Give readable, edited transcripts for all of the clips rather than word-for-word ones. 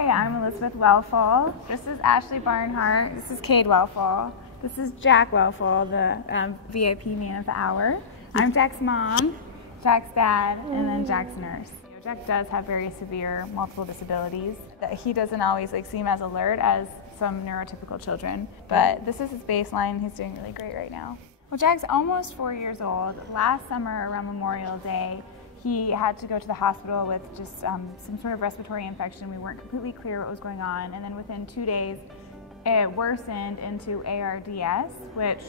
Hi, I'm Elizabeth Welfl. This is Ashley Barnhart. This is Kade Welfl. This is Jack Welfl, the VIP man of the hour. I'm Jack's mom, Jack's dad, and then Jack's nurse. Jack does have very severe multiple disabilities. He doesn't always seem as alert as some neurotypical children, but this is his baseline. He's doing really great right now. Well, Jack's almost 4 years old. Last summer around Memorial Day, he had to go to the hospital with just some sort of respiratory infection. We weren't completely clear what was going on, and then within 2 days, it worsened into ARDS, which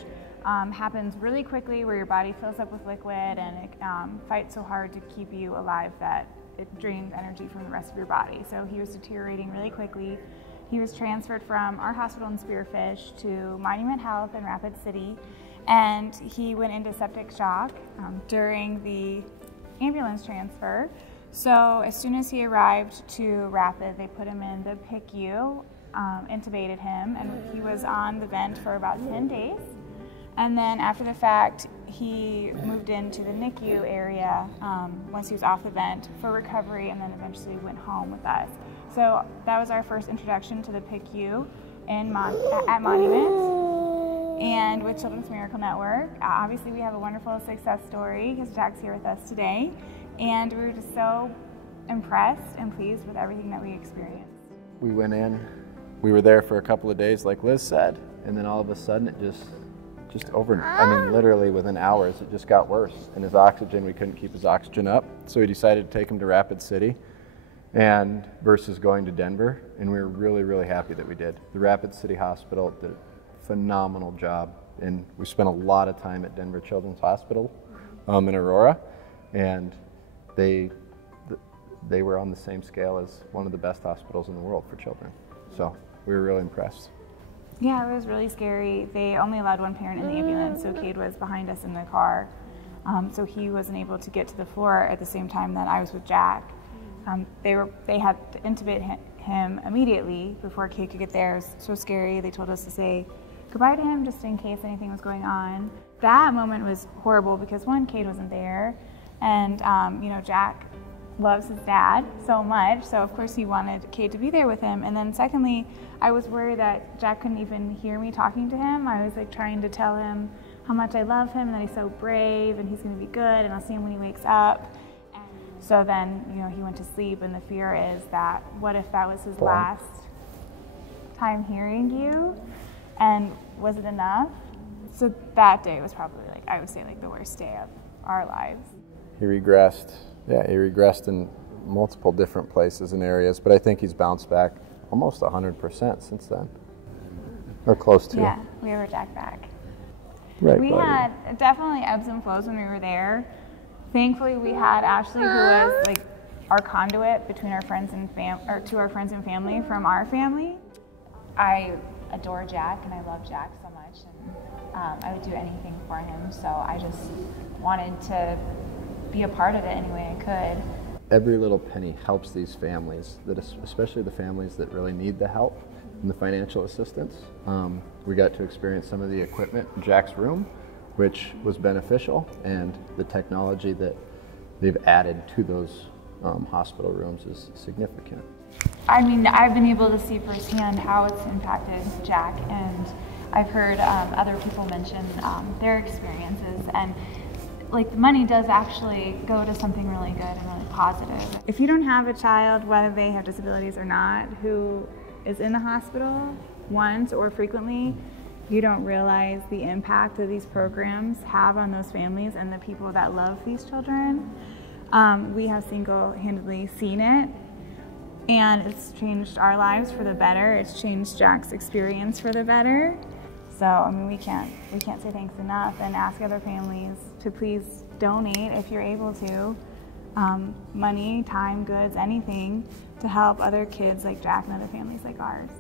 happens really quickly, where your body fills up with liquid and it fights so hard to keep you alive that it drains energy from the rest of your body. So he was deteriorating really quickly. He was transferred from our hospital in Spearfish to Monument Health in Rapid City, and he went into septic shock during the ambulance transfer. So as soon as he arrived to Rapid, they put him in the PICU, intubated him, and he was on the vent for about 10 days. And then after the fact, he moved into the NICU area once he was off the vent for recovery, and then eventually went home with us. So that was our first introduction to the PICU at Monument and with Children's Miracle Network. Obviously we have a wonderful success story because Jack's here with us today, and we were just so impressed and pleased with everything that we experienced. We went in, we were there for a couple of days like Liz said, and then all of a sudden it just literally within hours, it just got worse. And his oxygen, we couldn't keep his oxygen up. So we decided to take him to Rapid City and versus going to Denver. And we were really, really happy that we did. The Rapid City Hospital did a phenomenal job. And we spent a lot of time at Denver Children's Hospital in Aurora. And they were on the same scale as one of the best hospitals in the world for children. So we were really impressed. Yeah, it was really scary. They only allowed one parent in the ambulance, so Kade was behind us in the car. So he wasn't able to get to the floor at the same time that I was with Jack. They had to intubate him immediately before Kade could get there. It was so scary. They told us to say goodbye to him just in case anything was going on. That moment was horrible because one, Kade wasn't there, and Jack loves his dad so much, so of course he wanted Kade to be there with him. And then secondly, I was worried that Jack couldn't even hear me talking to him. I was trying to tell him how much I love him and that he's so brave and he's going to be good and I'll see him when he wakes up. And so then, he went to sleep, and the fear is that what if that was his last time hearing you, and was it enough? So that day was probably I would say the worst day of our lives. He regressed. Yeah, he regressed in multiple different places and areas, but I think he's bounced back almost 100% since then, or close to. Yeah, we were Jack back. Right. We had definitely ebbs and flows when we were there. Thankfully, we had Ashley, who was our conduit between our friends and to our friends and family from our family. I adore Jack, and I love Jack so much, and I would do anything for him. So I just wanted to be a part of it any way I could. Every little penny helps these families, especially the families that really need the help and the financial assistance. We got to experience some of the equipment in Jack's room, which was beneficial, and the technology that they've added to those hospital rooms is significant. I've been able to see firsthand how it's impacted Jack, and I've heard other people mention their experiences, and the money does actually go to something really good and really positive. If you don't have a child, whether they have disabilities or not, who is in the hospital once or frequently, you don't realize the impact that these programs have on those families and the people that love these children. We have single-handedly seen it, and it's changed our lives for the better. It's changed Jack's experience for the better. So, we can't say thanks enough, and ask other families to please donate if you're able to. Money, time, goods, anything to help other kids like Jack and other families like ours.